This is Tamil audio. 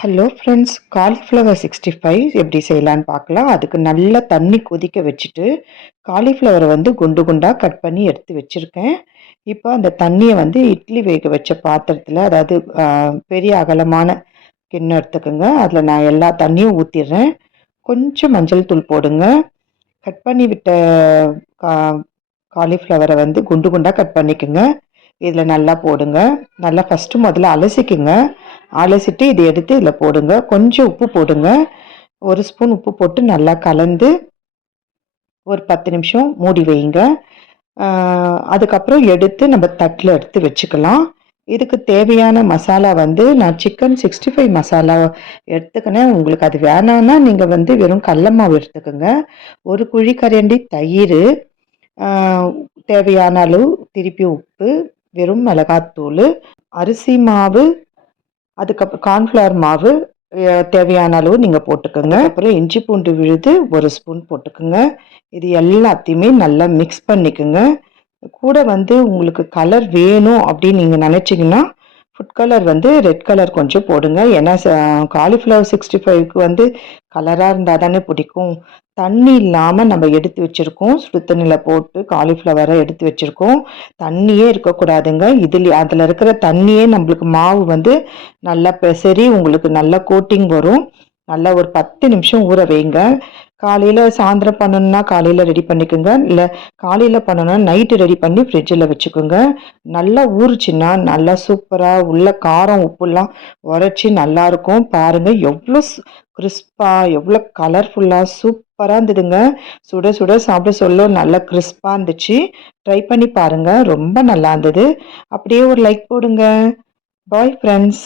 ஹலோ ஃப்ரெண்ட்ஸ், காலிஃப்ளவர் 65 எப்படி செய்யலான்னு பார்க்கலாம். அதுக்கு நல்லா தண்ணி கொதிக்க வச்சுட்டு, காலிஃப்ளவரை வந்து குண்டு குண்டா கட் பண்ணி எடுத்து வச்சுருக்கேன். இப்போ அந்த தண்ணியை வந்து இட்லி வேக வச்ச பாத்திரத்தில், அதாவது பெரிய அகலமான கிண்ணம் எடுத்துக்கோங்க. அதில் நான் எல்லா தண்ணியும் ஊற்றிடுறேன். கொஞ்சம் மஞ்சள் தூள் போடுங்க. கட் பண்ணி விட்ட கா காலிஃப்ளவரை வந்து குண்டு குண்டா கட் பண்ணிக்கோங்க. இதில் நல்லா போடுங்க. நல்லா ஃபஸ்ட்டு முதல்ல அலசிக்குங்க. அலசிட்டு இதை எடுத்து இதில் போடுங்க. கொஞ்சம் உப்பு போடுங்க. 1 ஸ்பூன் உப்பு போட்டு நல்லா கலந்து ஒரு 10 நிமிஷம் மூடி வைங்க. அதுக்கப்புறம் எடுத்து நம்ம தட்டில் எடுத்து வச்சுக்கலாம். இதுக்கு தேவையான மசாலா வந்து நான் சிக்கன் 65 மசாலா எடுத்துக்கினேன். உங்களுக்கு அது வேணான்னா நீங்கள் வந்து வெறும் கடல மாவு எடுத்துக்கோங்க. ஒரு குழிக்கரண்டி தயிர், தேவையான அளவு திருப்பி உப்பு, வெறும் மிளகாத்தூள், அரிசி மாவு, அதுக்கப்புறம் கார்ன்ஃப்ளவர் மாவு தேவையான அளவு நீங்கள் போட்டுக்கோங்க. அப்புறம் இஞ்சி பூண்டு விழுது 1 ஸ்பூன் போட்டுக்கோங்க. இது எல்லாத்தையுமே நல்லா மிக்ஸ் பண்ணிக்கோங்க. கூட வந்து உங்களுக்கு கலர் வேணும் அப்படின்னு நீங்கள் நினச்சிங்கன்னா ஃபுட் கலர் வந்து ரெட் கலர் கொஞ்சம் போடுங்க. ஏன்னா காலிஃப்ளவர் 65க்கு வந்து கலராக இருந்தால் தானே பிடிக்கும். தண்ணி இல்லாமல் நம்ம எடுத்து வச்சுருக்கோம். சுடு தண்ணியில் போட்டு காலிஃப்ளவரை எடுத்து வச்சுருக்கோம். தண்ணியே இருக்கக்கூடாதுங்க. அதில் இருக்கிற தண்ணியே நம்மளுக்கு மாவு வந்து நல்லா பெசரி உங்களுக்கு நல்லா கோட்டிங் வரும். நல்லா ஒரு 10 நிமிஷம் ஊற வைங்க. காலையில் சாயந்தரம் பண்ணணுன்னா காலையில் ரெடி பண்ணிக்கோங்க. இல்லை காலையில் பண்ணணுன்னா நைட்டு ரெடி பண்ணி ஃப்ரிட்ஜில் வச்சுக்கோங்க. நல்லா ஊறுச்சுன்னா நல்லா சூப்பராக உள்ள காரம் உப்புலாம் உரைச்சி நல்லாயிருக்கும். பாருங்கள் எவ்வளோ கிறிஸ்பாக, எவ்வளோ கலர்ஃபுல்லாக சூப்பராக இருந்ததுங்க. சுட சுட சாப்பிட சொல்ல நல்லா கிறிஸ்பாக இருந்துச்சு. ட்ரை பண்ணி பாருங்கள், ரொம்ப நல்லா இருந்தது. அப்படியே ஒரு லைக் போடுங்க. Bye friends.